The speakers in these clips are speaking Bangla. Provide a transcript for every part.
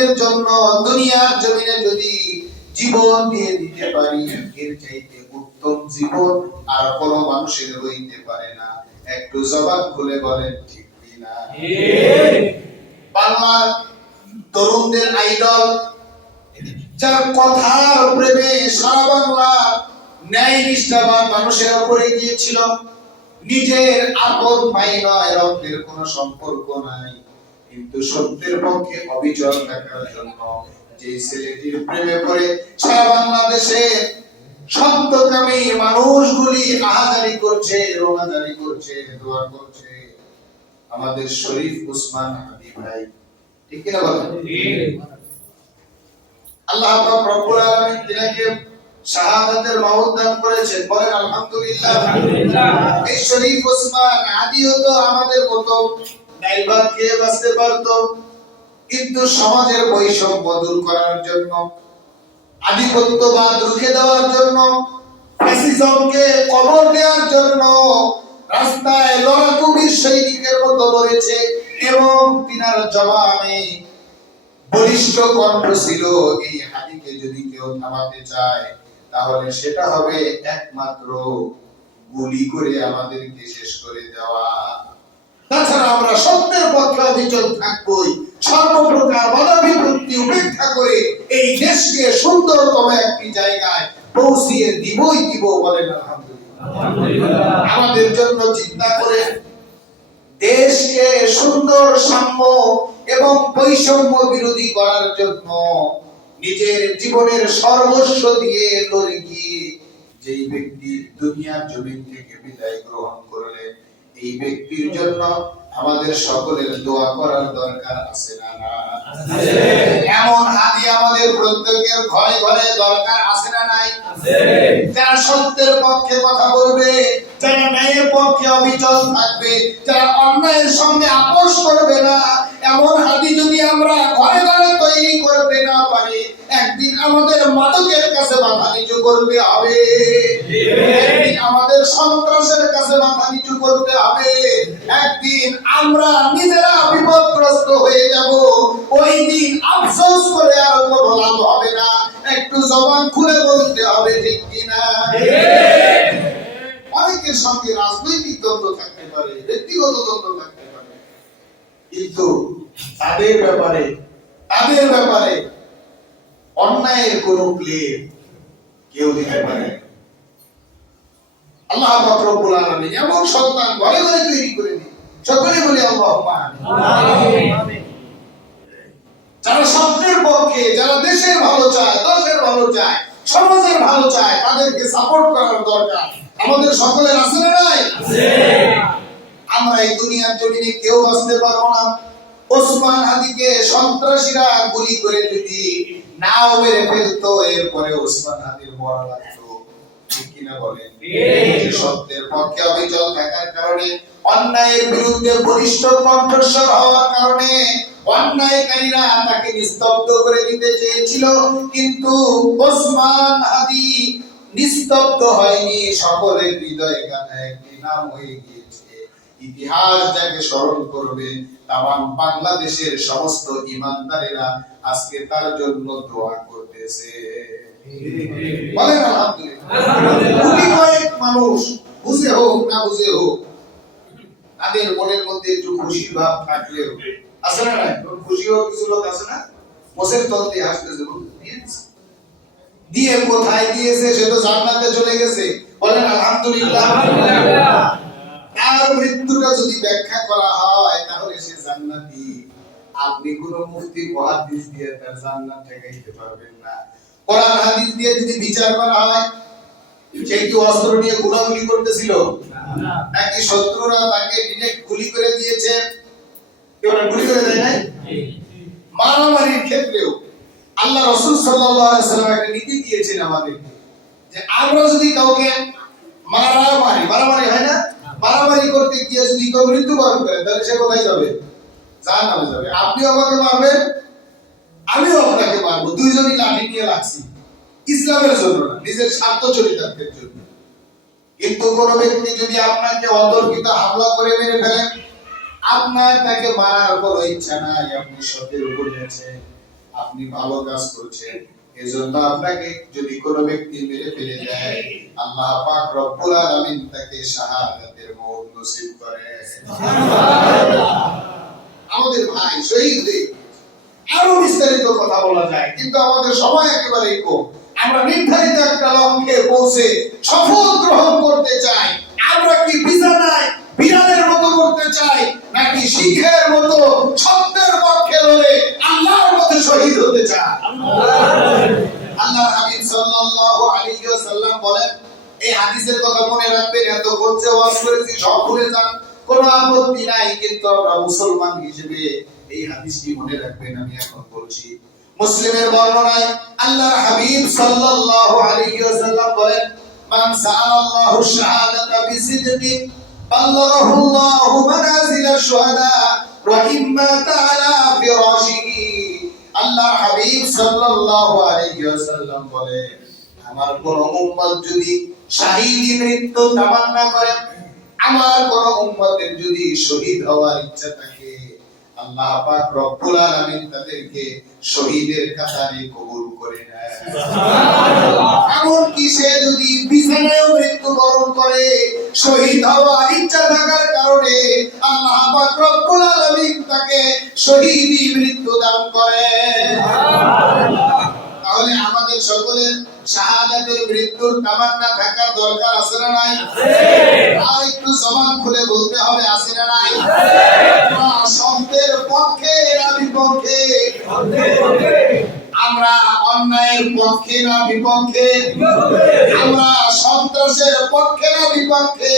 দিনের জন্য দুনিয়ার জমিনে যদি জীবন দিয়ে দিতে পারি, এর চাইতে উত্তম জীবন আর কোন মানুষের হইতে পারে না। একটু জবান খুলে বলেন ঠিক কিনা? বাংলার তরুণদের আইডল, যার কথার প্রেমে সারা বাংলা ন্যায় নিষ্ঠাবান মানুষের উপরে গিয়েছিল। নিজের আপন ভাই নয়, রক্তের কোনো সম্পর্ক নাই, কিন্তু সত্যের পক্ষে অবিচল থাকার জন্য যে ছেলেটির প্রেমে পড়ে সারা বাংলাদেশে সত্যকামী মানুষগুলি আহাজারি করছে, রোনাজারি করছে, দোয়া করছে, আমাদের শরীফ ওসমান হাদি ভাই। ঠিক কিনা বলেন? আল্লাহ পাক রব্বুল আলামিন তিনাকে শাহাদাতের মওত দান করেছেন, বলেন আলহামদুলিল্লাহ। এই শরীফ ওসমান হাদিও তো আমাদের মতো ডাল ভাত খেয়ে বাঁচতে পারতো, কিন্তু সমাজের বৈষম্য দূর করার জন্য, আধিপত্যবাদ রুখে দেওয়ার জন্য, ফ্যাসিজমকে কবর দেওয়ার জন্য রাস্তায় লড়াকু বীর সৈনিকের মতো লড়েছে, এবং তিনার জবানে বলিষ্ঠ কণ্ঠ ছিল। এই হাদিকে যদি কেউ থামাতে চায়, তাহলে সেটা হবে একমাত্র গুলি করে আমাদেরকে শেষ করে দেওয়া। তাছাড়া আমরা সত্যের পক্ষে অবিচল থাকবই, সর্বপ্রকার বাধাবিপত্তি উপেক্ষা করে এই দেশকে সুন্দরতম একটি জায়গায় পৌঁছিয়ে দিবই দিব, বলেন আলহামদুলিল্লাহ। আমাদের জন্য চিন্তা করে দেশকে সুন্দর, সাম্য এবং বৈষম্য বিরোধী করার জন্য নিজের জীবনের সর্বস্ব দিয়ে লড়ে গিয়ে যেই ব্যক্তি দুনিয়ার জমিন থেকে বিদায় গ্রহণ করলেন, এই ব্যক্তির জন্য আমাদের সকলের দোয়া করার দরকার আছে না? এমন হাদি আমাদের প্রত্যেকের ঘরে ঘরে দরকার আছে না নাই? যারা সত্যের পক্ষে কথা বলবে, যারা ন্যায়ের পক্ষে অবিচল থাকবে, যারা অন্যায়ের সঙ্গে আপোষ করবে না, এমন হাদি যদি আমরা ঘরে ঘরে তৈরি করতে না পারি, একদিন আমাদের মাদকের কাছে মাথা নিচু করতে হবে, একদিন আমাদের সন্ত্রাসের কাছে মাথা নিচু করতে হবে, একদিন আমরা নিজেরা বিপদগ্রস্ত হয়ে যাব। ওই দিন আফসোস করে আর কোনো লাভ হবে না। একটু জবান খুলে বলতে হবে, ঠিক কিনা? অনেকের সঙ্গে রাজনৈতিক দ্বন্দ্ব থাকতে পারে, ব্যক্তিগত দ্বন্দ্ব থাকতে পারে, কিন্তু তাদের ব্যাপারে অন্যায়ের কোনো ক্লেম কেউ দিতে পারে না। আল্লাহ পাক রব্বুল আলামিন এমন সন্তান ঘরে ঘরে তৈরি করে দিন। সকলে বলি আল্লাহুম্মা আমিন। যারা সত্যের পক্ষে, যারা দেশের ভালো চায়, দেশের ভালো চায়, সমাজের ভালো চায়, তাদেরকে সাপোর্ট করার দরকার আমাদের সকলের আছে না নাই? আমরা এই দুনিয়ার জমিনে কেউ বাঁচতে পারবো না। ওসমান হাদিকে সন্ত্রাসীরা গুলি করে যদি নাও মেরে ফেলতো, এরপরে ওসমান হাদির মরা লাগতো, ঠিক কিনা বলেন? সত্যের পক্ষে অবিচল থাকার কারণে, অন্যায়ের বিরুদ্ধে বলিষ্ঠ কণ্ঠস্বর হওয়ার কারণে অন্যায়কারীরা তাকে নিস্তব্ধ করে দিতে চেয়েছিল, কিন্তু ওসমান হাদি নিস্তব্ধ হয়নি। সকলের হৃদয়ে গাথা একটি নাম হয়ে গিয়েছে। ইতিহাস যাকে স্মরণ করবে, তামাম বাংলাদেশের সমস্ত ঈমানদারেরা আজকে তার জন্য দোয়া করতেছে, বলেন আলহামদুলিল্লাহ। কয়েক মানুষ বুঝে হোক না বুঝে হোক, তাদের মনের মধ্যে একটু খুশি ভাব থাকলেও আছে না? খুশিও কিছু লোক আছে না, মোষের তল দিয়ে হাসতেছে, দিয়ে কোথায় দিয়েছে? সে তো জান্নাতে চলে গেছে, বলেন আলহামদুলিল্লাহ। তার মৃত্যুটা যদি ব্যাখ্যা করা হয়, তাহলে সে জান্নাতি। আপনি কোন মুফতি হাদিস দিয়ে তার জান্নাত ঠেকাইতে পারবেন না। কোরআন হাদিস দিয়ে যদি বিচার করা হয়, সে কি অস্ত্র নিয়ে গুলাগুলি করতেছিল নাকি শত্রুরা তাকে ডিরেক্ট গুলি করে দিয়েছে? কেউ গুলি করে দেয় নাই? মারামারির ক্ষেত্রেও আল্লাহ রাসূল সাল্লাল্লাহু আলাইহি ওয়াসাল্লাম একটা নীতি দিয়েছেন আমাদেরকে, যে আমরা যদি কাউকে মারামারি হয় না, মারামারি করতে গিয়ে যদি কেউ মৃত্যুবরণ করে, তাহলে সে কোথায় যাবে? জাহান্নামে যাবে। আপনি আমাকে মারবেন, আমিও আপনাকে মারবো, দুইজনই লাঠি নিয়ে লাগছি, ইসলামের জন্য না, নিজের স্বার্থ চরিতার্থের জন্য। কিন্তু কোন ব্যক্তি যদি আপনাকে অতর্কিত হামলা করে মেরে ফেলেন, আপনার তাকে মারার কোনো ইচ্ছা নাই, আপনি সত্যের উপরে আছেন, আপনি ভালো কাজ করছেন, এজন্য আপনাকে যদি কোনো ব্যক্তি মেরে ফেলে দেয়, আল্লাহ পাক রব্বুল আলামিন তাকে শাহাদাতের মওত নসিব করে। আমাদের ভাই শহীদ হয়ে আরো বিস্তারিত কথা বলা যায়, কিন্তু আমাদের সময় একেবারেই কম। আমরা নির্ধারিত একটা লক্ষ্যে পৌঁছে সফল গ্রহণ করতে চাই। আমরা কি বিছানায় বিড়ালের মতো করতে চাই, নাকি সিংহের মতো সত্যের পক্ষে লড়ে আল্লাহর পথে শহীদ হতে চাই? আল্লাহর হাবিব সাল্লাল্লাহু আলাইহি ওয়াসাল্লাম বলেন, এই হাদিসের কথা মনে রাখবেন। এত করছে ওয়াজ করেছি, সব ভুলে যান, কোনো আপত্তি নাই, কিন্তু আমরা মুসলমান হিসেবে এই হাদিসটি মনে রাখবেন। আমি এখন বলছি, মুসলিমের বর্ণনায় আল্লাহর হাবিব সাল্লাল্লাহু আলাইহি ওয়াসাল্লাম বলেন, মান সাআলাল্লাহু শাহাদাতা বিসিদকিন বাল্লাগাহুল্লাহু মানাজিলাশ শুহাদা ওয়া ইম্মা তাআলা ফিরাশিহি। আল্লাহর হাবিব সাল্লাল্লাহু আলাইহি ওয়াসাল্লাম বলেন, আমার কোন উম্মত যদি শাহীদি মৃত্যু তামান্না করে, আমার কোন উম্মতের যদি শহীদ হওয়ার ইচ্ছা থাকে, আল্লাহ পাক রব্বুল আলামিন তাদেরকে শহীদের কাতারে কবুল করে নেয়। সুবহানাল্লাহ। এমন কি সে যদি বিছানায় মৃত্যুবরণ করে, শহীদ হওয়ার ইচ্ছা থাকার কারণে আল্লাহ পাক রব্বুল আলামিন তাকে শহীদি মৃত্যু দান করে। সুবহানাল্লাহ। তাহলে আমাদের সকলের শাহাদাতের মৃত্যুর তামান্না থাকার দরকার আছে না নাই? আছে। আর একটু জবান খুলে বলতে হবে, আছে না নাই? আছে। সত্যের পক্ষে না বিপক্ষে? আমরা অন্যায়ের পক্ষে না বিপক্ষে? আমরা সন্ত্রাসের পক্ষে না বিপক্ষে?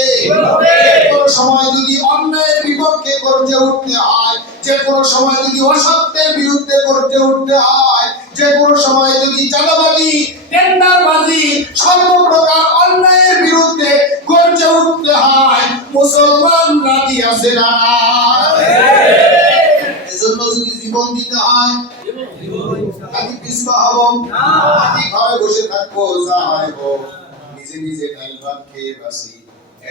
কোনো সময় যদি অন্যায়ের বিপক্ষে গর্জে উঠতে হয়, যে কোনো সময় যদি অসত্যের বিরুদ্ধে গর্জে উঠতে হয়, যে কোনো সময় যদি চাঁদাবাজি, টেন্ডারবাজি, সর্বপ্রকার অন্যায়ের বিরুদ্ধে গর্জে উঠতে হয়, মুসলমান রাজি আছে না? এজন্য যদি জীবন দিতে হয়, আমি পিছপা হব না, আমি ঘরে বসে থাকবো, যা হয় হোক, নিজে নিজে ডাল ভাত খেয়ে বাঁচি।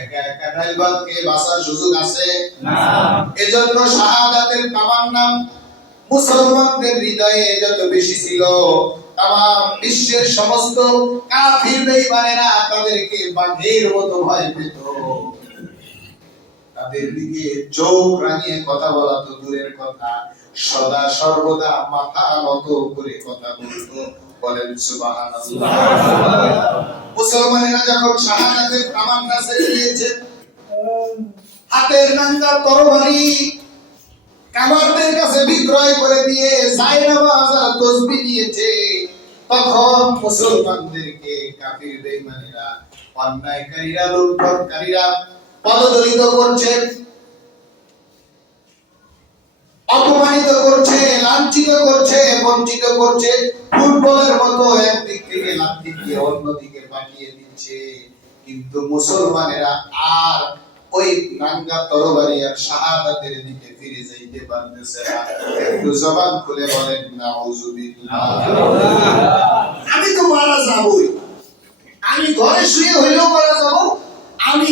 একা একা ডাল ভাত খেয়ে বাঁচার সুযোগ আছে না। এজন্য শাহাদাতের তামান্না মুসলমানদের হৃদয়ে যত বেশি ছিল, তামাম বিশ্বের সমস্ত কাফির বেঈমানেরা তাদেরকে বাঘের মতো ভয় পেত। তাদের দিকে চোখ রাঙিয়ে কথা বলা তো দূরের কথা, সদা সর্বদা মাথা নত করে কথা বলতো। বলেন সুবহানাল্লাহ। মুসলমানেরা যখন শাহাদাতের তামান্না ছেড়ে দিয়েছে, হাতের নাঙ্গা তরবারি কামারদের কাছে বিক্রয় করে দিয়ে জায়নামাজ আর তাসবিহ নিয়েছে, তখন মুসলমানদেরকে কাফির বেঈমানেরা, অন্যায়কারীরা, লুণ্ঠনকারীরা পদদলিত করছে, অপমানিত করছে, লাঞ্ছিত করছে, বঞ্চিত করছে। ফুটবলের মতো একদিক থেকে লাথি দিয়ে অন্যদিকে পাঠিয়ে দিচ্ছে। কিন্তু মুসলমানেরা আর ওই নাঙ্গা তরবারি আর শাহাদাতের দিকে ফিরে যাইতে পারতেছে না। একটু জবান খুলে বলেন নাউজুবিল্লাহ। আমি তো মারা যাবই, আমি ঘরে শুয়ে হইলেও মারা যাব, আমি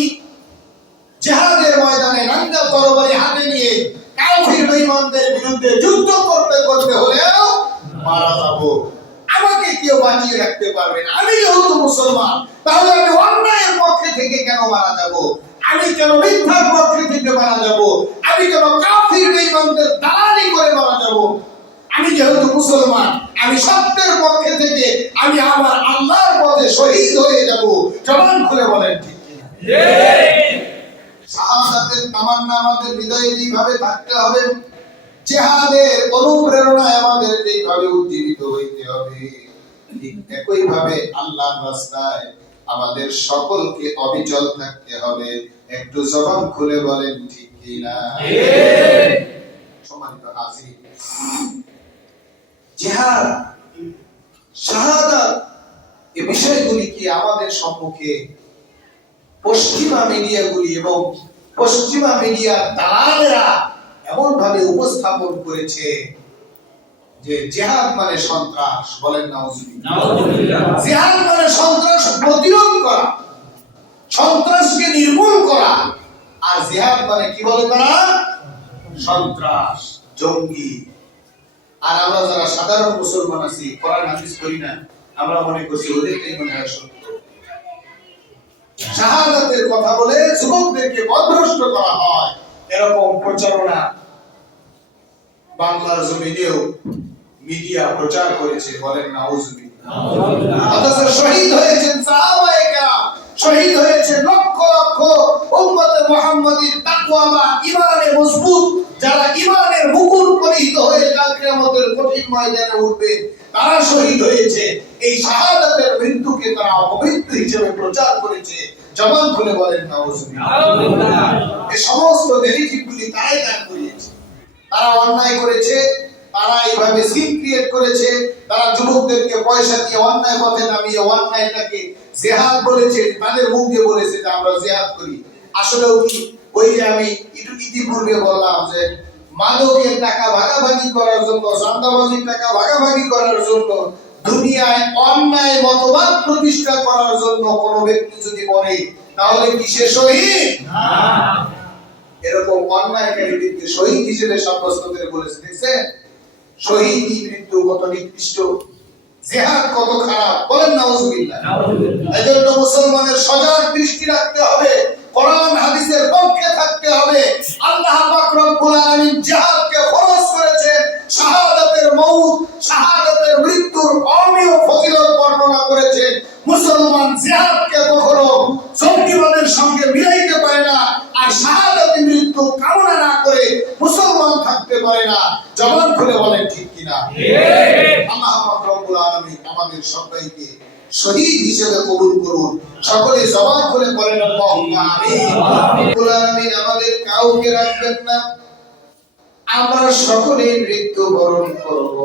জিহাদের ময়দানে নাঙ্গা তরবারি হাতে নিয়ে কাফির বেঈমানদের বিরুদ্ধে যুদ্ধ করতে করতে হলেও মারা যাব। আমাকে কেউ বাঁচিয়ে রাখতে পারবে না। আমি যেহেতু মুসলমান, তাহলে আমি অন্যায়ের পক্ষে থেকে কেন মারা যাব? আমি কেন মিথ্যার পক্ষে থেকে মারা যাব? আমি কেন কাফির বেঈমানদের দালালি করে মারা যাব? আমি যেহেতু মুসলমান, আমি সত্যের পক্ষে থেকে আমি আমার আল্লাহর পথে শহীদ হয়ে যাব। জবান খুলে বলেন ঠিক কিনা? ঠিক। শাহাদাতের তামান্না আমাদের হৃদয়ে যেভাবে থাকতে হবে, জিহাদের অনুপ্রেরণায় আমাদের যেভাবে উজ্জীবিত হইতে হবে, ঠিক একই ভাবে আল্লাহর রাস্তায় আমাদের সকলকে অবিচল থাকতে হবে। একটু জবান খুলে বলেন ঠিক কিনা? ঠিক। সম্মানিত হাজির, জিহাদ, শাহাদাত, এই বিষয়গুলি কি আমাদের সম্মুখে পশ্চিমা মিডিয়াগুলি এবং পশ্চিমা মিডিয়ার দালালেরা এমন ভাবে উপস্থাপন করেছে যে জিহাদ মানে সন্ত্রাস। বলেন নাউজুবিল্লাহ। জিহাদ মানে সন্ত্রাস প্রতিরোধ করা, সন্ত্রাসকে নির্মূল করা। আর জিহাদ মানে কি বলে তারা? সন্ত্রাস, জঙ্গি। আর আমরা যারা সাধারণ মুসলমান আছি, কোরআন হাদিস করি না, আমরা মনে করছি ওদেরটাই মনে হয় সত্য। শাহাদাতের কথা বলে যুবকদেরকে পথভ্রষ্ট করা হয়, এরকম প্রচারণা বাংলার জমিনেও মিডিয়া প্রচার করেছে, বলেন নাউজুবিল্লাহ। অথচ শহীদ হয়েছেন সাহাবায়ে কেরাম, শহীদ হয়েছে লক্ষ লক্ষ উম্মতে মুহাম্মাদীর তাকওয়ালা ঈমানে মজবুত, যারা ঈমানের মুকুট পরিহিত হয়ে কাল কিয়ামতের কঠিন ময়দানে উঠবে, তারা শহীদ হয়েছে। এই শাহাদাতের মৃত্যুকে তারা অপবিত্র হিসেবে প্রচার করেছে। জবান খুলে বলেন নাউজুবিল্লাহ। এই সমস্ত নেগেটিভগুলি তারাই দান করিয়েছে। তারা অন্যায় করেছে, তারা এইভাবে সিন ক্রিয়েট করেছে, তারা যুবকদেরকে পয়সা দিয়ে অন্যায় পথে নামিয়ে অন্যায়টাকে জিহাদ বলেছে, তাদের মুখ দিয়ে বলেছে যে আমরা জিহাদ করি। আসলেও কি ওই যে আমি ইতিপূর্বে বললাম যে মাদকের টাকা ভাগাভাগি করার জন্য, চাঁদাবাজির টাকা ভাগাভাগি করার জন্য, দুনিয়ায় অন্যায় মতবাদ প্রতিষ্ঠা করার জন্য কোন ব্যক্তি যদি মরে, তাহলে কি সে শহীদ? না। এরকম অন্যায়কারীদেরকে শহীদ হিসেবে সাব্যস্ত করে বলেছে। দেখছেন শহীদী মৃত্যু কত নিকৃষ্ট, জিহাদ কত খারাপ, বলেন নাউজুবিল্লাহ। এজন্য মুসলমানের সজাগ দৃষ্টি রাখতে হবে, কোরআন হাদিসের পক্ষে থাকতে হবে। আল্লাহ পাক রব্বুল আলামিন জিহাদকে ফরজ করেছেন, শাহাদাতের মউত, শাহাদাতের মৃত্যুর অমীয় ফজিলত বর্ণনা করেছেন। মুসলমান জিহাদকে কখনো জঙ্গিবাদের সঙ্গে মিলাইতে পারে না, আর শাহাদাতের মৃত্যু কামনা না করে মুসলমান থাকতে পারে না। জবান খুলে বলেন ঠিক কিনা? ঠিক। আল্লাহ পাক রব্বুল আলামিন আমাদের সবাইকে শহীদ হিসেবে কবুল করুন। সকলে জবান খুলে বলেন আল্লাহুম্মা আমিন। রব্বুল আলামিন আমাদের কাউকে রাখবেন না, আমরা সকলেই মৃত্যুবরণ করব,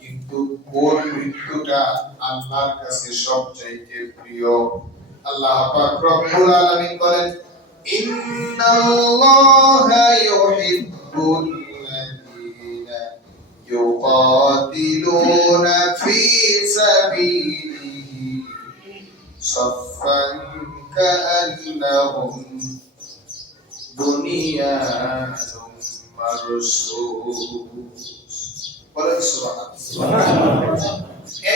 কিন্তু কোন মৃত্যুটা আল্লাহর কাছে সবচাইতে প্রিয়? আল্লাহ পাক রব্বুল আলামিন বলেন ইন্নাল্লাহা ইউহিব্বুল লাযীনা ইউকাতিলুনা ফী সাবিলিহি সাফফান কাআন্নাহুম বুনিয়ানুম মারসুস। বলেন সুবহানাল্লাহ।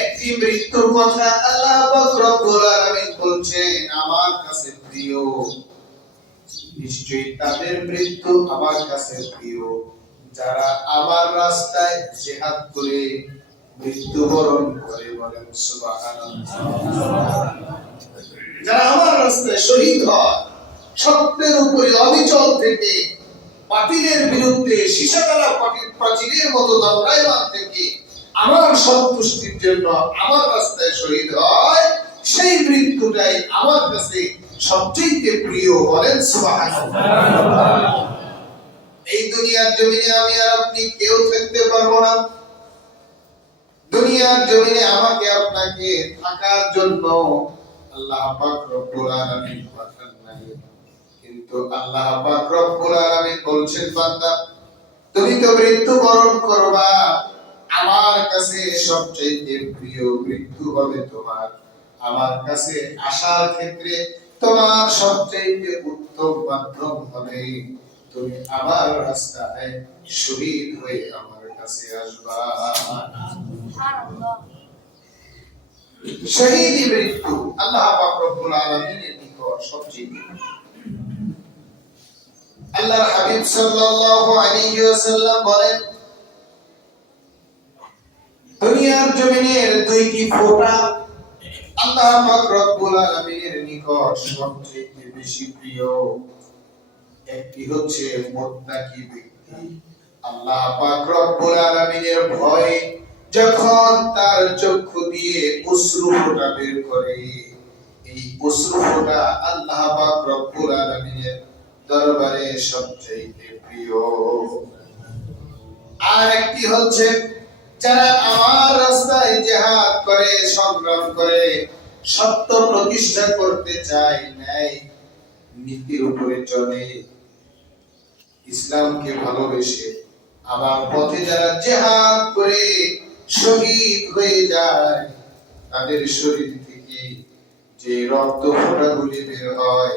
একটি মৃত্যুর কথা আল্লাহ পাক রব্বুল আলামিন বলছেন আমার কাছে প্রিয়, নিশ্চয়ই তাদের মৃত্যু আমার কাছে প্রিয় যারা আমার রাস্তায় জিহাদ করে মৃত্যুবরণ করে। বলেন সুবহানাল্লাহ। যারা আমার রাস্তায় শহীদ হয়, সত্যের উপরে অবিচল থেকে, বাতিলের বিরুদ্ধে সীসাতলা প্রাচীরের মতো দণ্ডায়মান থেকে আমার সন্তুষ্টির জন্য আমার রাস্তায় শহীদ হয়, সেই মৃত্যুটাই আমার কাছে সবচেয়ে প্রিয়। বলেন সুবহানাল্লাহ। এই দুনিয়ার জমিনে আমি আর আপনি কেউ থাকতে পারবো না। দুনিয়ার জমিনে আমাকে আপনাকে থাকার জন্য আল্লাহ পাক রব্বুল আলামিন পাঠান নাই, কিন্তু আল্লাহ পাক রব্বুল আলামিন বলছেন বান্দা তুমি তো মৃত্যুবরণ করবা, আমার কাছে সবচেয়ে প্রিয় মৃত্যু হবে তোমার। আমার কাছে আসার ক্ষেত্রে তোমার সবচেয়ে উত্তম মাধ্যম হবে তুমি আমার রাস্তায় শহীদ হয়ে আমার কাছে আসবা। শহীদি মৃত্যু আল্লাহ পাক রব্বুল আলামিনের নিকট সবচেয়ে, আল্লাহর হাবিব সাল্লাল্লাহু আলাইহি ওয়াসাল্লাম বলেন দুনিয়ার জমিনের দুইটি ফোঁটা আল্লাহ পাক রব্বুল আলামিনের নিকট সবচেয়ে বেশি প্রিয়। একটি হচ্ছে মুত্তাকি ব্যক্তি, আল্লাহ পাক রব্বুল আলামিনের ভয়ে যখন তার চক্ষু দিয়ে অশ্রু ফোঁটা বের করে, এই অশ্রু ফোঁটা আল্লাহ পাক রব্বুল আলামিনের দরবারে সবচেয়ে প্রিয়। আর একটি হচ্ছে যারা আমার রাস্তায় জিহাদ করে, সংগ্রাম করে, সত্য প্রতিষ্ঠা করতে চায়, ন্যায় নীতির উপরে চলে, ইসলামকে ভালোবেসে আমার পথে যারা জিহাদ করে শহীদ হয়ে যায়, তাদের শরীর থেকে যে রক্ত ফোঁটাগুলি বের হয়,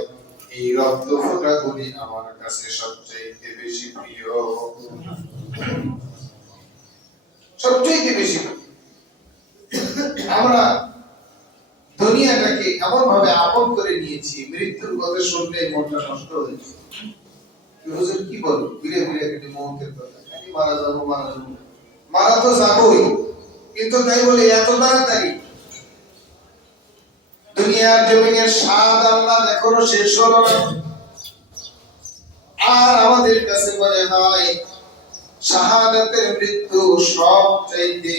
এই রক্ত ফোঁটাগুলি আমার কাছে সবচেয়ে বেশি প্রিয়। সবচেয়ে বেশি। আমরা দুনিয়াটাকে এমন ভাবে আপন করে নিয়েছি, মৃত্যুর কথা শুনলে মনটা নষ্ট হয়েছে। হুজুর কি বলো, ফিরে ফিরে কিন্তু মৌতের কথা, খালি মারা যাবো মারা যাবো, মারা তো যাবোই, কিন্তু তাই বলে এত তাড়াতাড়ি? দুনিয়ার জমিনের স্বাদ আল্লাহ এখনো শেষ হলো না। আর আমাদের কাছে মনে হয় শাহাদাতের মৃত্যু সবচাইতে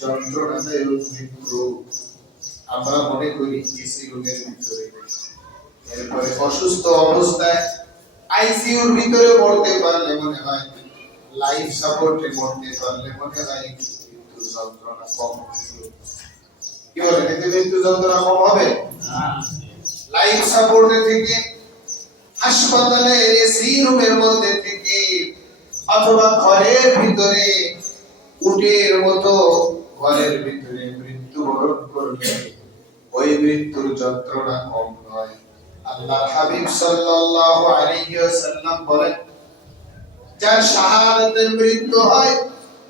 যন্ত্রণাদায়ক মৃত্যু। আমরা মনে করি এসি রুমের ভিতরে, এরপরে অসুস্থ অবস্থায় আইসিইউর ভিতরে পড়তে পারলে মনে হয়, লাইফ সাপোর্টে পড়তে পারলে মনে হয় মৃত্যুর যন্ত্রণা কম হবে। কি বলেন, এতে মৃত্যুর যন্ত্রণা কম হবে? লাইফ সাপোর্টে থেকে, হাসপাতালে এসি রুমের মধ্যে থেকে, অথবা ঘরের ভিতরে উটের মতো ঘরের ভিতরে মৃত্যুবরণ করবে, ওই মৃত্যুর যন্ত্রণা কম নয়। আল্লাহর হাবিব সাল্লাল্লাহু আলাইহি ওয়াসাল্লাম বলেন, যার শাহাদাতের মৃত্যু হয়,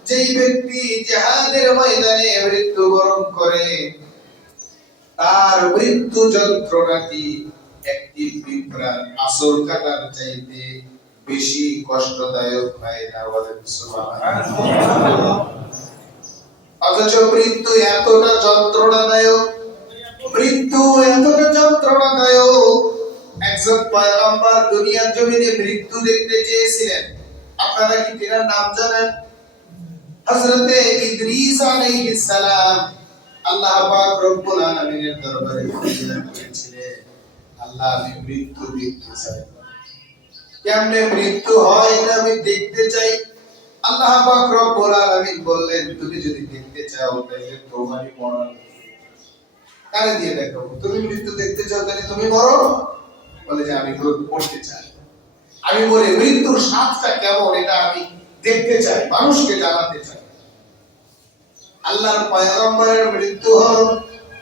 যেই ব্যক্তি জিহাদের ময়দানে মৃত্যুবরণ করে, তার মৃত্যু যন্ত্রণাটি একটি পিঁপড়ার আঁচল কাটার চাইতে বেশি কষ্টদায়ক হয় না। বলেন সুবহানাল্লাহ। অথচ মৃত্যু এতটা যন্ত্রণাদায়ক, একজন পয়গম্বর দুনিয়ার জমিনে মৃত্যু দেখতে চেয়েছিলেন। আপনারা কি তার নাম জানেন? হযরতে ইদ্রিস আলাইহিস সালাম আল্লাহ পাক রব্বুল আলামিনের দরবারে ফরিয়াদ করেছিলেন, আল্লাহ আমি মৃত্যু দেখতে চাই, কেমনে মৃত্যু হয় এটা আমি দেখতে চাই। আল্লাহ পাক রব্বুল আলামিন বললেন, তুমি যদি দেখতে চাও তাহলে তোমারই মরণ কারে দিয়ে দেখাবো। তুমি মৃত্যু দেখতে চাও তাহলে তুমি মরো। বলে যে আমি মরতে চাই, আমি মরে মৃত্যুর স্বাদটা কেমন এটা আমি দেখতে চাই, মানুষকে জানাতে চাই। আল্লাহর পয়গম্বরের মৃত্যু হলো,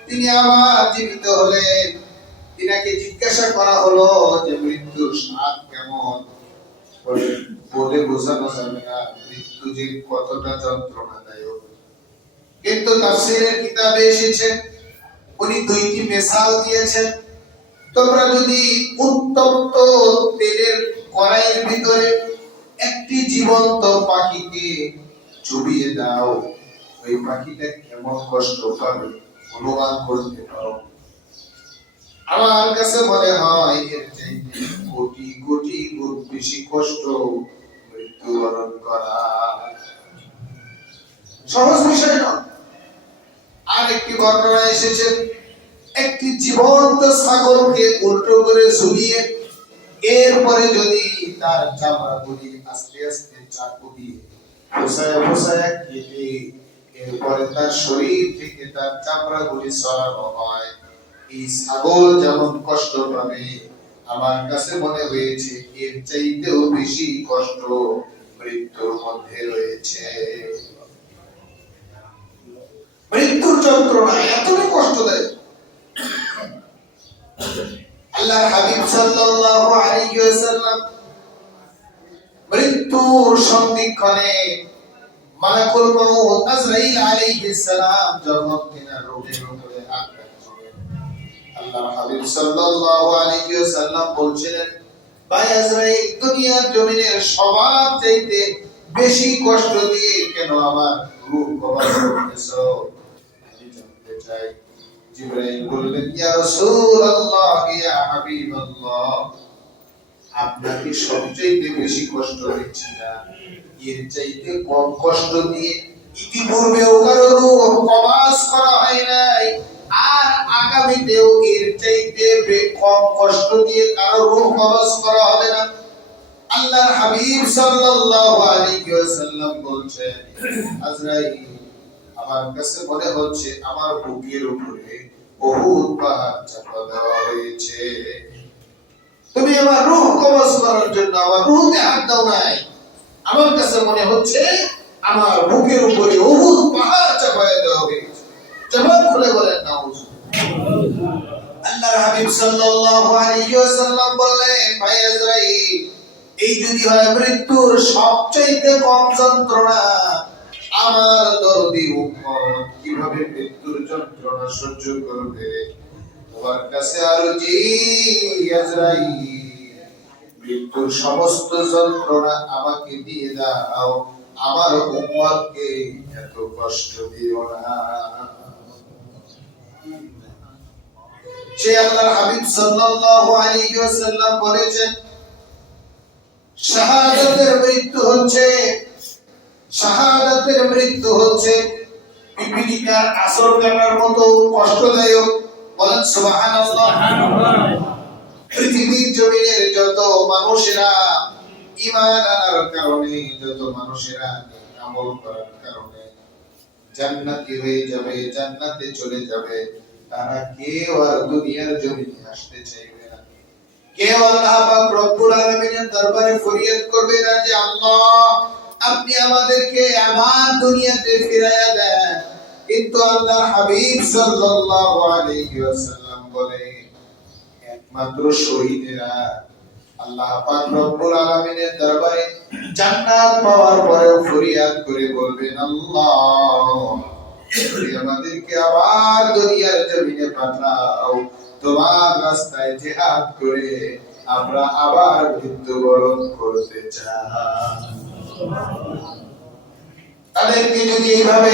তিনি আবার জীবিত হলেন। তিনাকে জিজ্ঞাসা করা হলো যে মৃত্যুর স্বাদ কেমন? বলে বোঝানো যাবে না মৃত্যু যে কতটা যন্ত্রণাদায়ক। কিন্তু তাফসীরের কিতাবে এসেছে, উনি দুইটি মিসাল দিয়েছেন। তোমরা যদি উত্তপ্ত তেলের কড়াইয়ের ভিতরে একটি জীবন্ত পাখিকে চুবিয়ে দাও, ওই পাখিটা কেমন কষ্ট পাবে অনুমান করতে পারো। আমার কাছে মনে হয় এর চাইতে কোটি কোটি গুণ বেশি কষ্ট মৃত্যুবরণ করা। সহজ বিষয় নয়। আর একটি বর্ণনা এসেছে, একটি জীবন্ত ছাগলকে উল্টো করে ঝুলিয়ে এরপরে যদি তার চামড়াগুলি আস্তে আস্তে চাকু দিয়ে ফোসায়া কেটে এরপরে তার শরীর থেকে তার চামড়াগুলি সরানো হয়, এই ছাগল যেমন কষ্ট পাবে, আমার কাছে মনে হয়েছে এর চাইতেও বেশি কষ্ট মৃত্যুর মধ্যে রয়েছে। মৃত্যুর যন্ত্রণা এতটাই কষ্টদায়ক। আল্লাহর হাবিব সাল্লাল্লাহু আলাইহি ওয়াসাল্লাম মৃত্যুর সন্ধিক্ষণে মালাকুল মউত আজরাইল আলাইহিস সালাম যখন তিনার রূহের উপরে আঘাত করেন, আল্লাহর হাবিব সাল্লাল্লাহু আলাইহি ওয়াসাল্লাম বলছিলেন, ভাই আজরাইল, দুনিয়ার জমিনের সবার চাইতে বেশি কষ্ট দিয়ে কেন আমার রূহ কবজ করতেছো? আমি জানতে চাই। জিবরাইল বললেন, ইয়া রাসূলুল্লাহ, ইয়া হাবিবাল্লাহ, আপনাকে সবচেয়ে বেশি কষ্ট দিচ্ছি না, এর চাইতে কম কষ্ট দিয়ে ইতিপূর্বেও কারো রূহ কবজ করা হয় নাই, আর আগামীতেও এর চাইতে কম কষ্ট দিয়ে কারো রূহ কবজ করা হবে না। আল্লাহর হাবিব সাল্লাল্লাহু আলাইহি ওয়াসাল্লাম বলছেন, আজরাইল, আমার কাছে মনে হচ্ছে আমার বুকের উপরে বহুত পাহাড় চাপা দেওয়া হয়েছে। তুমি আমার রূহ কবজ করার জন্য আমার রূহতে হাত দাও নাই। আমার কাছে মনে হচ্ছে আমার বুকের উপরে বহুত পাহাড় চাপা দেওয়া হয়েছে। জবান খুলে বলেন নাউজুবিল্লাহ। আল্লাহর হাবিব সাল্লাল্লাহু আলাইহি ওয়াসাল্লাম বললেন, ভাই আজরাইল, এই যদি হয় মৃত্যুর সবচেয়ে কম যন্ত্রণা, আমার দরদি উম্মত কিভাবে মৃত্যুর যন্ত্রণা সহ্য করবে। তোমার কাছে আরজি আজরাইল, মৃত্যুর সমস্ত যন্ত্রণা আমাকে দিয়ে দাও, আমার উম্মতকে এত কষ্ট দিও না। সে আল্লাহর হাবিব সাল্লাল্লাহু আলাইহি ওয়াসাল্লাম বলেছেন, শাহাদাতের মৃত্যু হচ্ছে পিপিলিকার আসর কাটার মতো কষ্টদায়ক। বলেন সুবহানাল্লাহ। পৃথিবীর জমিনের যত মানুষেরা ঈমান আনার কারণে, যত মানুষেরা আমল করার কারণে জান্নাতি হয়ে যাবে, জান্নাতে চলে যাবে, তারা কেউ আর দুনিয়ার জমিনে আসতে চাইবে না। কেউ আল্লাহ পাক রব্বুল আলামিনের দরবারে ফরিয়াদ করবে না যে আল্লাহ আপনি আমাদেরকে আবার দুনিয়াতে ফিরাইয়া দেন। কিন্তু আল্লাহর হাবিব সাল্লাল্লাহু আলাইহি ওয়াসাল্লাম বলে, একমাত্র শহীদেরা আল্লাহ পাক রব্বুল আলামিনের দরবারে জান্নাত পাওয়ার পরেও ফরিয়াদ করে বলবেন, আল্লাহ তুমি আমাদেরকে আবার দুনিয়ার জমিনে পাঠাও, তোমার রাস্তায় জিহাদ করে আমরা আবার মৃত্যুবরণ করতে চাই। তাদেরকে যদি এইভাবে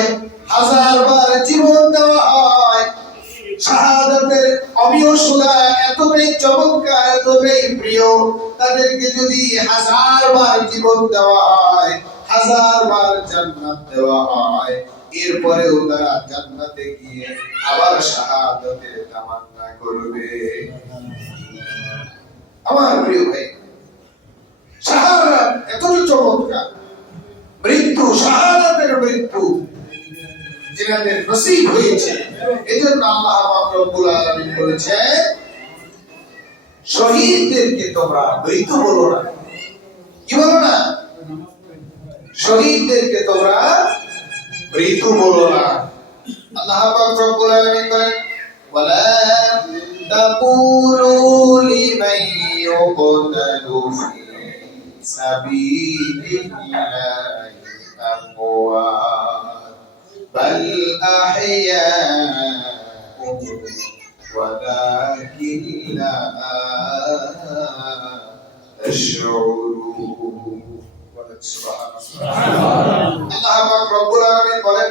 হাজারবার জীবন দেওয়া হয়, শাহাদাতের অবিহসুলা এতটাই চমৎকার, এতটাই প্রিয়, তাদেরকে যদি হাজারবার জীবন দেওয়া হয়, হাজারবার জান্নাত দেওয়া হয়, এরপরেও তারা জান্নাতে গিয়ে আবার শাহাদাতের তামান্না করবে। আমার প্রিয় ভাই, শাহাদাত এতটা চমৎকার মৃত্যু, শাহাদাতের মৃত্যু যাদের নসিব হয়েছে, এজন্য আল্লাহ পাক রব্বুল আলামিন বলেছেন, শহীদদেরকে তোমরা মৃত্যু বলো না। কি বলো না? শহীদদেরকে তোমরা মৃত্যু বলো না। আল্লাহ পাক রব্বুল আলামিন বলেন, ওয়ালা তাকুলু লিমান ইউকতালু ফি সাবিলিল্লাহি আমওয়াত বাল আহইয়াউ ওয়ালাকিন লা তাশউরুন। আল্লাহ পাক রব্বুল আলামিন বলেন,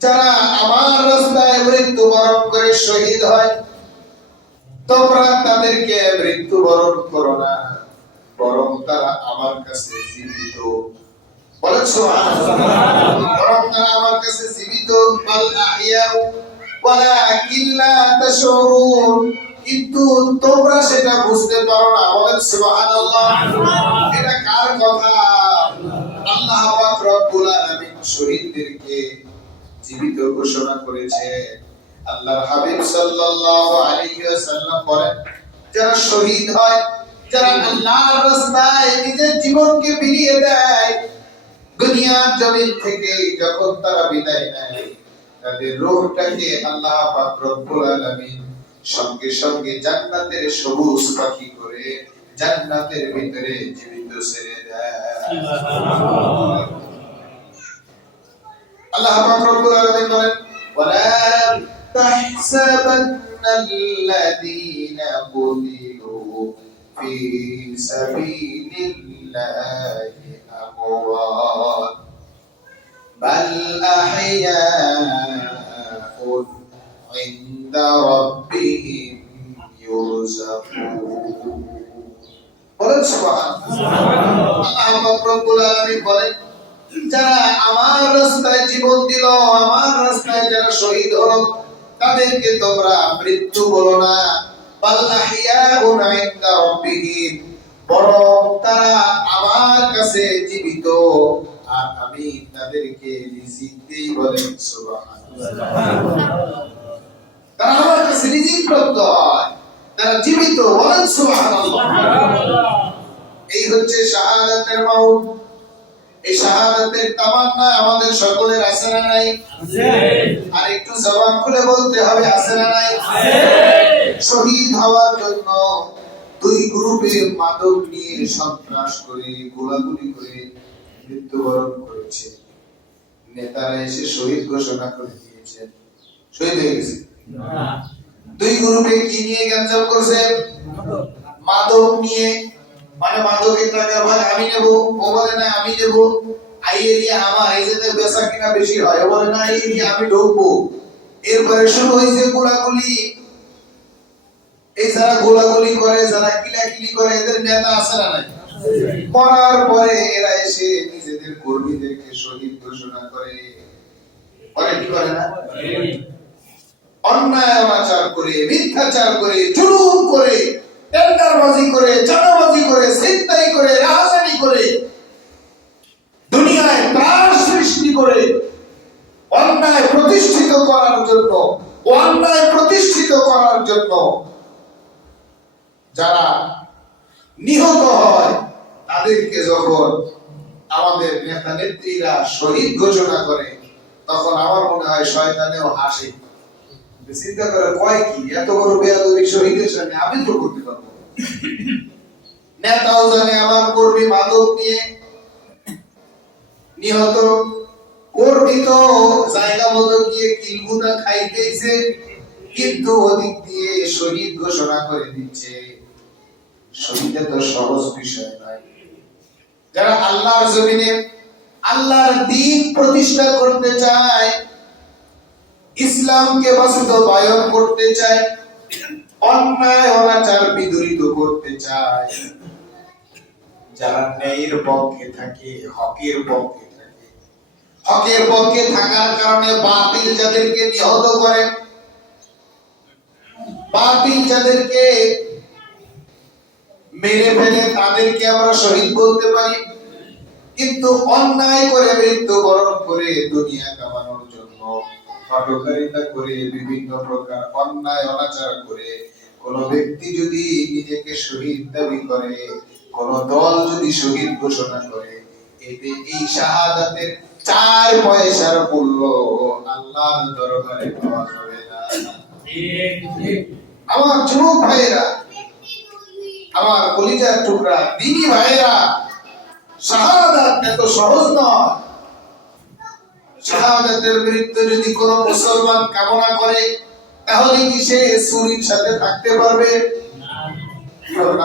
যারা আমার রাস্তায় মৃত্যুবরণ করে শহীদ হয়, তোমরা তাদেরকে মৃত্যুবরণ করো না, বরং তারা আমার কাছে জীবিত। বলেন সুবহানাল্লাহ। বরং তারা আমার কাছে জীবিত। বাল আহইয়াউ ওয়ালাকিন লা তাশউরুন, কিন্তু তোমরা সেটা বুঝতে পারো না। বলেন সুবহানাল্লাহ। এটা কার কথা? আল্লাহ পাক রব্বুল আলামিন শহীদদেরকে জীবিত ঘোষণা করেছে। আল্লাহর হাবিব সাল্লাল্লাহু আলাইহি ওয়াসাল্লাম বলেন, যারা শহীদ হয়, যারা আল্লাহর রাস্তায় নিজের জীবনকে বিলিয়ে দেয়, দুনিয়ার জমিন থেকে যখন তারা বিদায় নেয়, তাদের রূহটাকে আল্লাহ পাক রব্বুল আলামিন সঙ্গে সঙ্গে জান্নাতের সবুজ পাখি করে জান্নাতের ভিতরে জীবিত ছেড়ে দেয়। আল্লাহ পাক রব্বুল আলামিন বলেন, ওয়ালা তাহসাবান্নাল্লাযীনা কুতিলু ফি সাবিলিল্লাহি আমওয়াত বাল আহইয়াউন ইনদা রাব্বিহিম ইউরযাকুন। বলেন সুবহানাল্লাহ। আল্লাহ পাক রব্বুল আলামিন বলেন, যারা আমার রাস্তায় জীবন দিল, আমার রাস্তায় যারা শহীদ হলো, তাদেরকে তোমরা মৃত্যু বলো না, বাল আহইয়াউন ইনদা রাব্বিহিম, বরং তারা আমার কাছে জীবিত, আর আমি তাদেরকে রিজিক দেই। বলেন সুবহানাল্লাহ। তারা আমার কাছে রিজিক প্রাপ্ত হয়, তারা জীবিত। বলেন সুবহানাল্লাহ। এই হচ্ছে শাহাদাতের মাউত। এই শাহাদাতের তামান্না আমাদের সকলের আছে না নাই? আছে। আর একটু জবান খুলে বলতে হবে, আছে না নাই? আছে। শহীদ হওয়ার জন্য দুই গ্রুপে মাদক নিয়ে সন্ত্রাস করে, গোলাগুলি করে মৃত্যুবরণ করেছে, নেতারা এসে শহীদ ঘোষণা করে দিয়েছে, শহীদ হয়ে গেছে। দুই গ্রুপে কি নিয়ে গ্যাঞ্জাম করছে? মাদক নিয়ে, মানে মাদকের টাকা ভাগ আমি নেব, ও বলে না আমি নেব, এই এরিয়া আমার, এই যে বেচা কিনা বেশি হয়, ও বলে না এই এরিয়া আমি ঢুকবো। এরপরে শুরু হয়েছে গোলাগুলি। এই যারা গোলাগুলি করে, যারা কিলাকিলি করে, এদের নেতা আছে না নাই? করার পরে এরা এসে নিজেদের কর্মীদেরকে শহীদ ঘোষণা করে। করে কি করে না? অন্যায় অনাচার করে, মিথ্যাচার করে, জুলুম করে, টেন্ডারবাজি করে, চাঁদাবাজি করে, ছিনতাই করে, রাহাজানি করে, দুনিয়ায় ত্রাস সৃষ্টি করে অন্যায় প্রতিষ্ঠিত করার জন্য, অন্যায় প্রতিষ্ঠিত করার জন্য যারা নিহত হয় তাদেরকে যখন আমাদের নেতা নেত্রীরা শহীদ ঘোষণা করে, তখন আমার মনে হয় শয়তানেও হাসে। চিন্তা করে কয় কি, এত বড় বেয়াদবি শহীদের সামনে আমি তো করতে পারবো। নেতাও জানে আমার কর্মী মাদক নিয়ে নিহত, কর্মী তো জায়গা মতো গিয়ে কিলগুনা খাইতেছে, কিন্তু ওদিক দিয়ে শহীদ ঘোষণা করে দিচ্ছে। শহীদের তো সহজ বিষয় নয়। যারা আল্লাহর জমিনে আল্লাহর দ্বীন প্রতিষ্ঠা করতে চায়, ইসলামকে বাস্তবায়ন করতে চায়, অন্যায় অনাচার বিদূরিত করতে চায়, যারা ন্যায়ের পক্ষে থাকে, হকের পক্ষে থাকে, হকের পক্ষে থাকার কারণে বাতিল যাদেরকে নিহত করে, বাতিল যাদেরকে মেরে ফেলে, তাদেরকে আমরা শহীদ বলতে পারি। কিন্তু অন্যায় করে, মৃত্যুবরণ করে, দুনিয়া কামানোর জন্য হঠকারিতা করে, বিভিন্ন প্রকার অন্যায় অনাচার করে কোন ব্যক্তি যদি নিজেকে শহীদ দাবি করে, কোন দল যদি শহীদ ঘোষণা করে, এতে এই শাহাদাতের 4 পয়সার মূল্য আল্লাহর দরবারে পাওয়া যাবে না। আমার যুবক ভাইয়েরা, আমার কলিজার টুকরা দিনী ভাইয়েরা, শাহাদাত এত সহজ নয়। শাহাদাতের মৃত্যু যদি কোন মুসলমান কামনা করে, তাহলে কি সে সুরির সাথে থাকতে পারবে?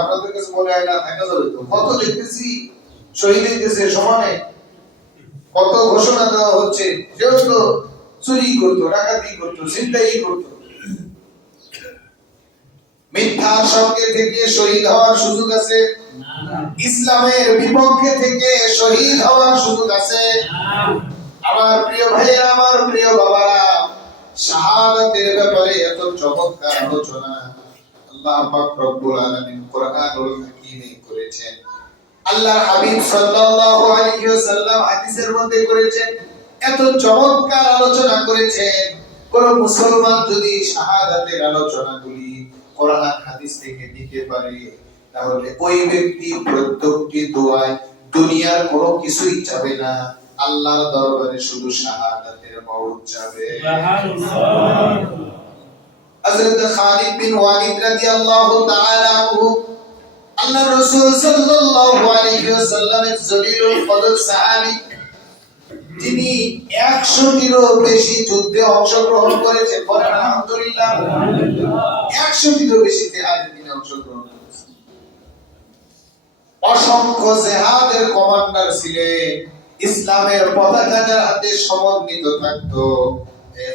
আপনাদের কাছে মনে হয় না থাকা যাবে? তো কত দেখতেছি শহীদ হইতেছে সমানে, কত ঘোষণা দেওয়া হচ্ছে, কেউ তো চুরি করতো, ডাকাতি করতো, ছিনতাই করতো। মিথ্যার সঙ্গে থেকে শহীদ হওয়ার সুযোগ আছে, ইসলামের বিপক্ষে থেকে শহীদ হওয়ার সুযোগ আছে। আমার প্রিয় ভাইরা, আমার প্রিয় বাবারা, শাহাদাতের ব্যাপারে এত চমৎকার আলোচনা আল্লাহ পাক রব্বুল আলামিন কোরআনুল হাকীমে করেছেন, আল্লাহর হাবিব সাল্লাল্লাহু আলাইহি ওয়াসাল্লাম হাদিসের মধ্যে করেছেন। এত চমৎকার আলোচনা করেছেন। কোন মুসলমান যদি শাহাদাতের আলোচনাগুলি কোরআন হাদিস থেকে নিতে পারে, তাহলে ওই ব্যক্তি প্রত্যেকটি দোয়ায় দুনিয়ার কোনো কিছুই চাবে না, আল্লাহর দরবারে শুধু শাহাদাতের মওত চাবে। সুবহানাল্লাহ। হযরত খালিদ বিন ওয়ালিদ রাদিয়াল্লাহু তাআলা আনহু, আল্লাহর রাসূল সাল্লাল্লাহু আলাইহি ওয়াসাল্লামের জলিলুল কদর সাহাবী, যিনি 100টিরও বেশি যুদ্ধে অংশগ্রহণ করেছেন। বলেন আলহামদুলিল্লাহ। 100টিরও বেশি জিহাদে তিনি অংশগ্রহণ করেছেন। অসংখ্য জিহাদের কমান্ডার ছিলেন। ইসলামের পতাকা যার হাতে সমন্বিত থাকতো,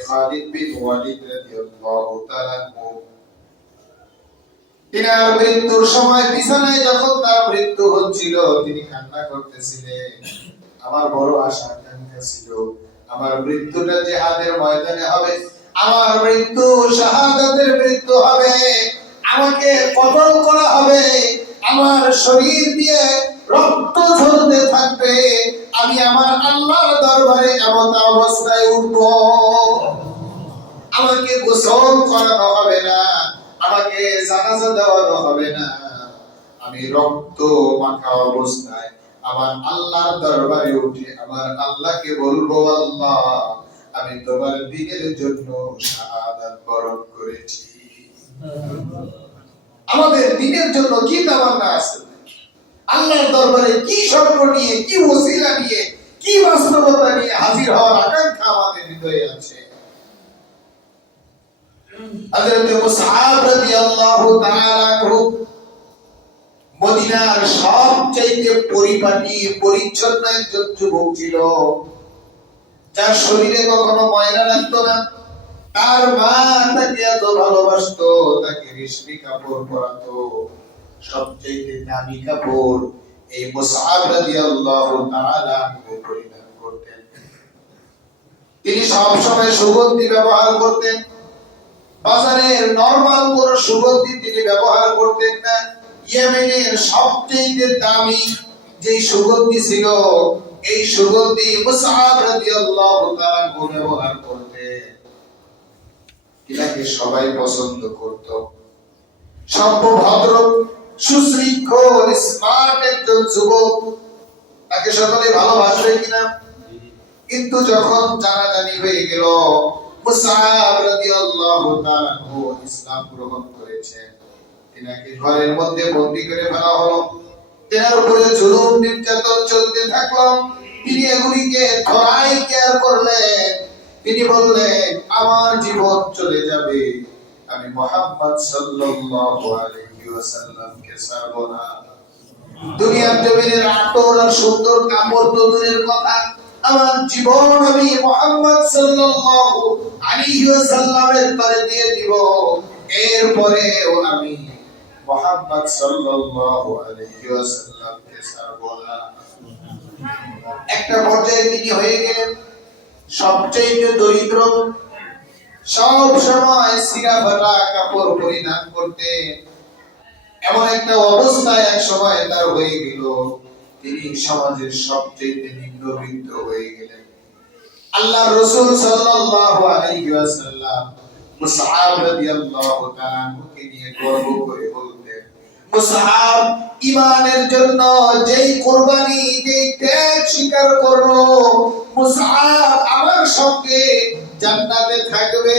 খালিদ বিন ওয়ালিদ রাদিয়াল্লাহু তাআলা আনহু, তিনার মৃত্যুর সময় বিছানায় যখন তার মৃত্যু হচ্ছিল, তিনি কান্না করতেছিলেন। আমার বড় আশা আকাঙ্ক্ষা ছিল আমার মৃত্যুটা জিহাদের ময়দানে হবে, আমার মৃত্যু শাহাদাতের মৃত্যু হবে, আমাকে কতল করা হবে, আমার শরীর দিয়ে রক্ত ঝরতে থাকবে, আমি আমার আল্লাহর দরবারে এমন অবস্থায় উঠব, আমাকে গোসল করানো হবে না, আমাকে জানাজা দেওয়ানো হবে না, আমি রক্ত মাখা অবস্থায় আমার আল্লাহর দরবারে উঠে আমার আল্লাহকে বলবো, আল্লাহ আমি তোমার দ্বীনের জন্য শাহাদাত বরণ করেছি। আমাদের দ্বীনের জন্য কি তামান্না আছে? আল্লাহর দরবারে কি স্বপ্ন নিয়ে, কি ওসিলা নিয়ে, কি বাস্তবতা নিয়ে হাজির হওয়ার আকাঙ্ক্ষা আমাদের হৃদয়ে আছে। হযরত মুসআব রাদিয়াল্লাহু তাআলা আনহু মদিনার সবচেয়ে পরিপাটি পরিচ্ছন্ন একজন যুবক ছিল, যার শরীরে কখনো ময়লা লাগতো না। তার মা তাকে এত ভালোবাসতো, তাকে রেশমি কাপড় পরাতো, সবচেয়ে দামি কাপড় এই মুসআব রাদিয়াল্লাহু তাআলা আনহু পরিধান করতেন। তিনি সব সময় সুগন্ধি ব্যবহার করতেন। বাজারের নরমাল কোন সুগন্ধি তিনি ব্যবহার করতেন না। ইয়েমেনের সবচেয়ে দামি যে সুগন্ধি ছিল, এই সুগন্ধি মুসআব রাদিয়াল্লাহু তাআলা ব্যবহার করতেন। এটাকে সবাই পছন্দ করত। সভ্য, ভদ্র, সুশৃঙ্খল, স্মার্ট একজন যুবক, তাকে সকলে ভালোবাসবে কিনা? কিন্তু যখন জানাজানি হয়ে গেল মুসআব রাদিয়াল্লাহু তাআলা ইসলাম গ্রহণ করেছেন, তিনাকে ঘরের মধ্যে বন্দী করে ফেলা হলো। তার উপরে জুলুম নির্যাতন চলতে থাকলো। তিনি এগুলিকে ধরাই কেয়ার করলেন। তিনি বললেন, আমার জীবন চলে যাবে, আমি মুহাম্মদ সাল্লাল্লাহু আলাইহি ওয়াসাল্লামকে ছাড়ব না। দুনিয়ার জমিনের আতর আর সুন্দর কাপড় তো দূরের কথা, আমার জীবন আমি মুহাম্মদ সাল্লাল্লাহু আলাইহি ওয়াসাল্লামের তরে দিয়ে দিব। এরপরেও আমি মুহাম্মদ সাল্লাল্লাহু আলাইহি ওয়াসাল্লামকে ছাড়ব না। একটা পর্যায়ে তিনি হয়ে গেলেন সবচেয়ে দরিদ্র। সব সময় ছিঁড়া ফাটা কাপড় পরিধান করতেন। এমন একটা অবস্থায় এক সময় তার হয়ে গেল, তিনি সমাজের সবচেয়ে নিম্নবিত্ত হয়ে গেলেন। আল্লাহর রাসূল সাল্লাল্লাহু আলাইহি ওয়াসাল্লাম মুসআব রাদিয়াল্লাহু তাআলা কে নিয়ে গর্ব করে বলতেন, মুসআব ঈমানের জন্য যেই কুরবানি, যেই ত্যাগ স্বীকার করলো, মুসআব আমার সঙ্গে জান্নাতে থাকবে।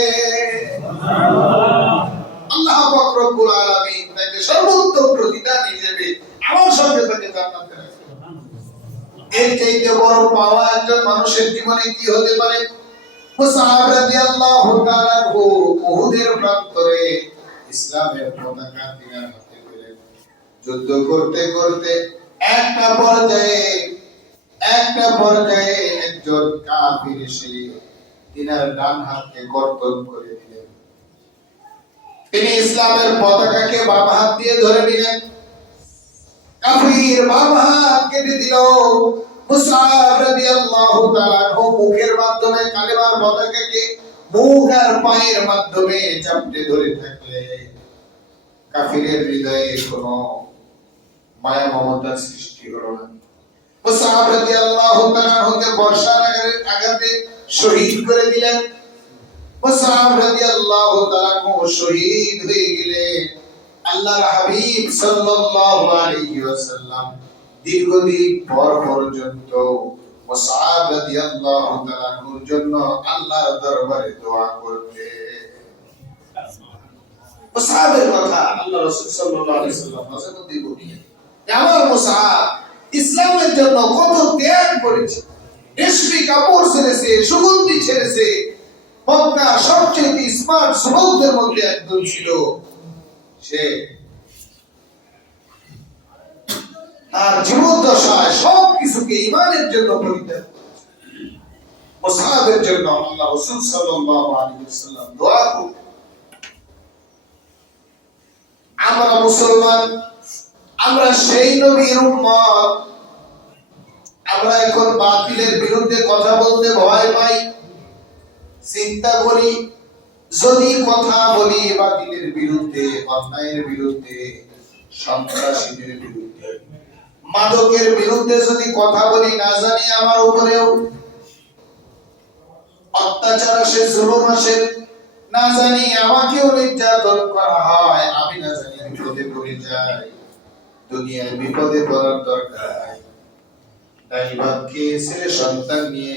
আল্লাহ পাক রব্বুল আলামিন তাকে সর্বোত্তম প্রতিদান হিসেবে আমার সঙ্গে তাকে জান্নাতে রাখবে। এর চাইতে বড় পাওয়া একজন মানুষের জীবনে কি হতে পারে? মুসআব রাদিয়াল্লাহু তাআলা উহুদের প্রান্তরে ইসলামের পতাকা তিনার হাতে পেলেন। যুদ্ধ করতে করতে একটা পর্যায়ে একজন কাফির এসে তিনার ডান হাতকে কর্তন করে দিলেন। তিনি ইসলামের পতাকাকে বাম হাত দিয়ে ধরে নিলেন। কাফির বাম হাত কেটে দিল। মুসআব রাদিয়াল্লাহু তাআলা মুখের মাধ্যমে কালেমার পতাকাকে মুখ আর পায়ের মাধ্যমে চাপটে ধরে থাকলে কাফিরের হৃদয়ে কোনো মায়া মমতার সৃষ্টি হলো না। মুসআব রাদিয়াল্লাহু তাআলা হতে বর্ষার আঘাতে শহীদ করে দিলেন। মুসআব রাদিয়াল্লাহু তাআলা শহীদ হয়ে গেলেন। আল্লাহর হাবিব সাল্লাল্লাহু আলাইহি ওয়াসাল্লাম দীর্ঘদিন পর্যন্ত মুসআব রাদিয়াল্লাহু তাআলার জন্য আল্লাহর দরবারে দোয়া করতেন। মুসআবের কথা আল্লাহ রাসূল সাল্লাল্লাহু আলাইহি ওয়াসাল্লাম মাঝে মধ্যে বলেন, আমার মুসআব ইসলামের জন্য কত ত্যাগ করেছে, রেশমি কাপড় ছেড়েছে, সুগন্ধি ছেড়েছে। মক্কার সবচেয়ে স্মার্ট যুবকদের মধ্যে একজন ছিল। সে তার জীবদ্দশায় সবকিছুকে ঈমানের জন্য পরিত্যাগ করেছে। মুসআবের জন্য আল্লাহ রাসূল সাল্লাল্লাহু আলাইহি ওয়াসাল্লাম দোয়া করতেন। আমরা মুসলমান, আমরা সেই নবীর উম্মত। আমরা এখন বাতিলের বিরুদ্ধে কথা বলতে ভয় পাই। চিন্তা করি, যদি কথা বলি বাতিলের বিরুদ্ধে, অন্যায়ের বিরুদ্ধে, সন্ত্রাসীদের বিরুদ্ধে, মাদকের বিরুদ্ধে যদি কথা বলি, না জানি আমার উপরেও অত্যাচার আসে, জুলুম আসে, না জানি আমাকেও নির্যাতন করা হয়, আমি না জানি বিপদে পড়ে যাই। দুনিয়ার বিপদে পড়ার দরকার নাই। দাইবাদকে ছেলে সন্তান নিয়ে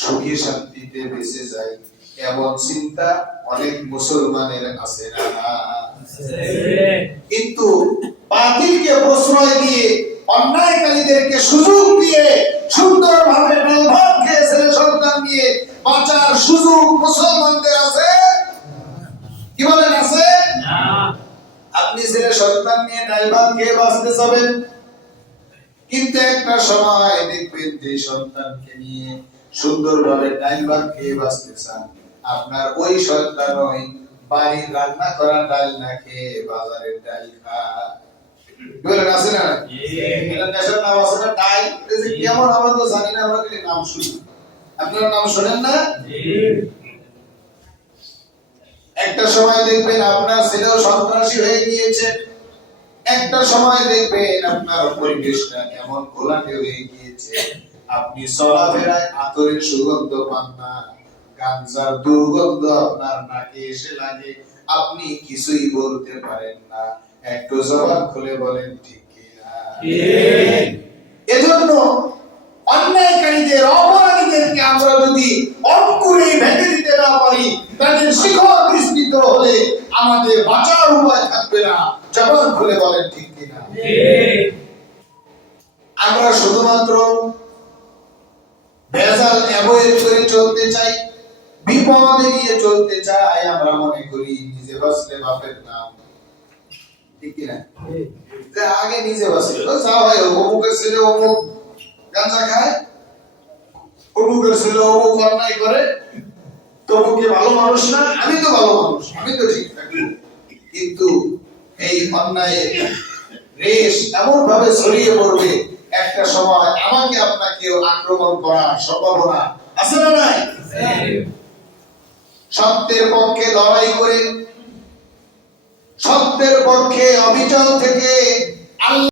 সুখী শান্তিতে বেঁচে যায়, এমন চিন্তা অনেক মুসলমানের আছে না? কিন্তু বাতিলকে প্রশ্রয় দিয়ে অন্যায়কারীদেরকে সুযোগ দিয়ে সুন্দরভাবে ব্যবহার খেয়ে ছেলে সন্তান নিয়ে বাঁচার সুযোগ মুসলমানদের আছে? কি বলেন আছে? আপনি ছেলে সন্তান নিয়ে ডাল ভাত খেয়ে বাঁচতে চাবেন, কিন্তু একটা সময় দেখবেন যে সন্তানকে নিয়ে সুন্দরভাবে ডাল ভাত খেয়ে বাঁচতে চান, আপনার ওই সন্তান ওই বাড়ির রান্না করা ডাল না খেয়ে বাজারের ডাল খায়। বলেন আছে না? এটা দেশের নাম আছে না ডাল, কেমন আমরা তো জানি না, আমরা খালি নাম শুনি। আপনারা নাম শোনেন না? একটা সময় দেখবেন আপনার ছেলেও সন্ত্রাসী হয়ে গিয়েছে, একটা সময় দেখবেন আপনার পরিবেশটা কেমন ঘোলাটে হয়ে গিয়েছে, আপনি চলাফেরায় আতরের সুগন্ধ পান না, গাঞ্জার দুর্গন্ধ আপনার নাকে এসে লাগে, আপনি কিছুই বলতে পারেন না, একটু জবান খুলে বলেন ঠিক কিনা? এজন্য অন্যায়কারীদের অপরাধীদেরকে আমরা যদি অঙ্কুরেই ভেঙে দিতে না পারি, তাদের শিকড় বিস্তৃত হলে আমাদের বাঁচার উপায় থাকবে না। জবান খুলে বলেন ঠিক কিনা? আমরা শুধুমাত্র ভেজাল অ্যাভয়েড করে চলতে চাই, বিপদে গিয়ে চলতে চাই, আমরা মনে করি নিজে বাঁচলে বাপের নাম, ঠিক কিনা? যে আগে নিজে বাঁচলে তো যা হয়, অমুকের ছেলে অমুক গাঁজা খায়, অমুকের ছেলে অমুক অন্যায় করে, তবু কি ভালো মানুষ না? আমি তো ভালো মানুষ, আমি তো ঠিক থাকি। কিন্তু এই অন্যায় রেশ এমন ভাবে ছড়িয়ে পড়বে, একটা সময় আমাকে আপনাকেও আক্রমণ করার সম্ভাবনা আছে না নাই? সত্যের পক্ষে লড়াই করে, সত্যের পক্ষে অবিচল থেকে